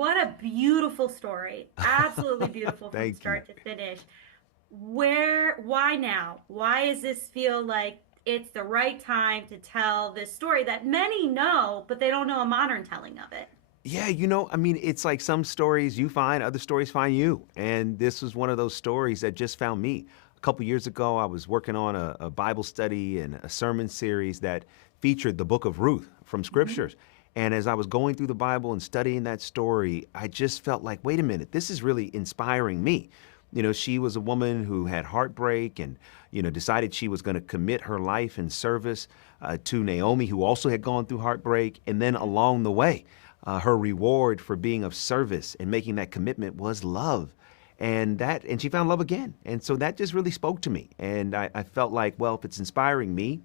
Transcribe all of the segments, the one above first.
What a beautiful story. Absolutely beautiful from Thank you. start to finish. Why now? Why does this feel like it's the right time to tell this story that many know, but they don't know a modern telling of it? Yeah, I mean, it's like some stories you find, other stories find you. And this was one of those stories that just found me. A couple years ago, I was working on a Bible study and a sermon series that featured the book of Ruth from Mhm. scriptures. And as I was going through the Bible and studying that story, I just felt like, wait a minute, this is really inspiring me. She was a woman who had heartbreak and, decided she was going to commit her life in service to Naomi, who also had gone through heartbreak. And then along the way, her reward for being of service and making that commitment was love. And she found love again. And so that just really spoke to me. And I felt like, well, if it's inspiring me,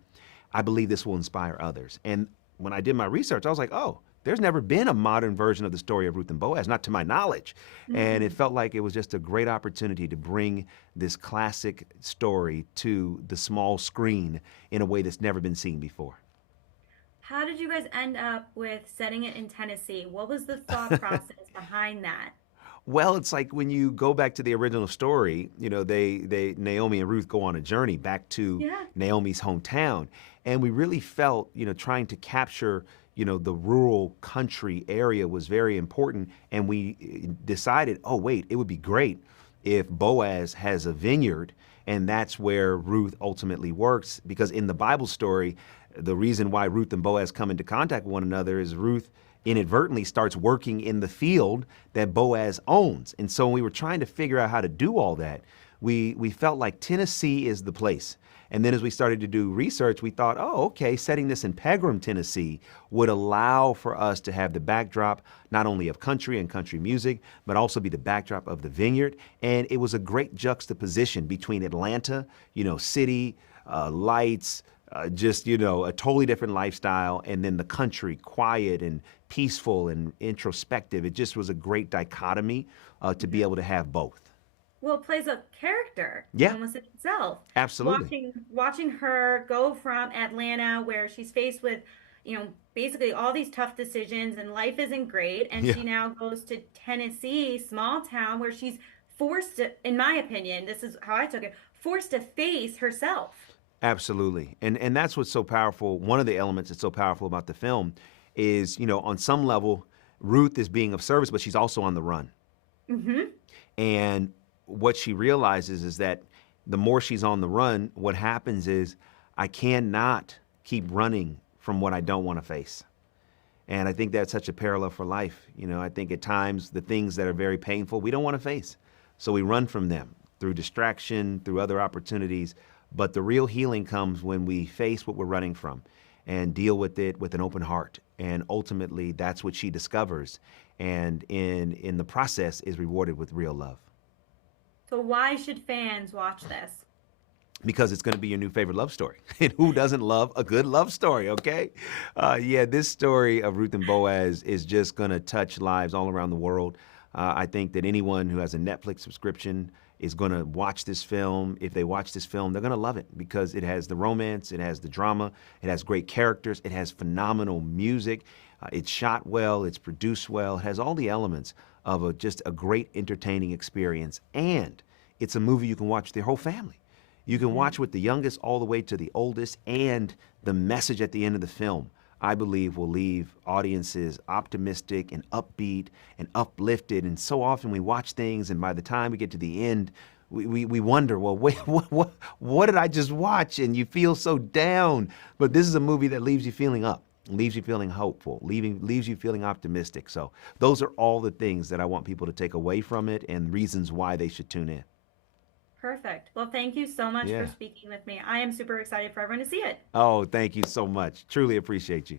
I believe this will inspire others. And when I did my research, I was like, oh, there's never been a modern version of the story of Ruth and Boaz, not to my knowledge. And it Mm. felt like it was just a great opportunity to bring this classic story to the small screen in a way that's never been seen before. How did you guys end up with setting it in Tennessee? What was the thought process behind that? Well, it's like when you go back to the original story, they Naomi and Ruth go on a journey back to Yeah. Naomi's hometown, and we really felt, trying to capture, the rural country area was very important, and we decided, oh wait, it would be great if Boaz has a vineyard, and that's where Ruth ultimately works, because in the Bible story, the reason why Ruth and Boaz come into contact with one another is Ruth inadvertently starts working in the field that Boaz owns. And so when we were trying to figure out how to do all that, we felt like Tennessee is the place. And then as we started to do research, we thought, oh, okay, setting this in Pegram, Tennessee would allow for us to have the backdrop not only of country and country music, but also be the backdrop of the vineyard. And it was a great juxtaposition between Atlanta, city, lights, just, a totally different lifestyle, and then the country, quiet and peaceful and introspective. It just was a great dichotomy to be Mhm. able to have both. Well, it plays a character Yeah, almost in itself. absolutely. Watching her go from Atlanta, where she's faced with, basically all these tough decisions and life isn't great, and Yeah, she now goes to Tennessee, small town, where she's forced to, in my opinion, this is how I took it, forced to face herself. absolutely. And that's what's so powerful. One of the elements that's so powerful about the film is, on some level, Ruth is being of service, but she's also on the run. Hmm. And what she realizes is that the more she's on the run, what happens is I cannot keep running from what I don't want to face. And I think that's such a parallel for life. I think at times the things that are very painful, we don't want to face. So we run from them through distraction, through other opportunities. But the real healing comes when we face what we're running from and deal with it with an open heart. And ultimately, that's what she discovers. And in the process, is rewarded with real love. So why should fans watch this? Because it's going to be your new favorite love story. And who doesn't love a good love story, okay? Yeah, this story of Ruth and Boaz is just going to touch lives all around the world. I think that anyone who has a Netflix subscription is going to watch this film. If they watch this film, they're going to love it because it has the romance, it has the drama, it has great characters, it has phenomenal music. It's shot well, it's produced well, it has all the elements of just a great entertaining experience. And it's a movie you can watch with your whole family. You can Mhm. watch with the youngest all the way to the oldest, and the message at the end of the film, I believe, will leave audiences optimistic and upbeat and uplifted. And so often we watch things, and by the time we get to the end, we wonder, well, wait, what did I just watch? And you feel so down. But this is a movie that leaves you feeling up, leaves you feeling hopeful, leaves you feeling optimistic. So those are all the things that I want people to take away from it and reasons why they should tune in. Perfect. Well, thank you so much for Yeah. speaking with me. I am super excited for everyone to see it. Oh, thank you so much. Truly appreciate you.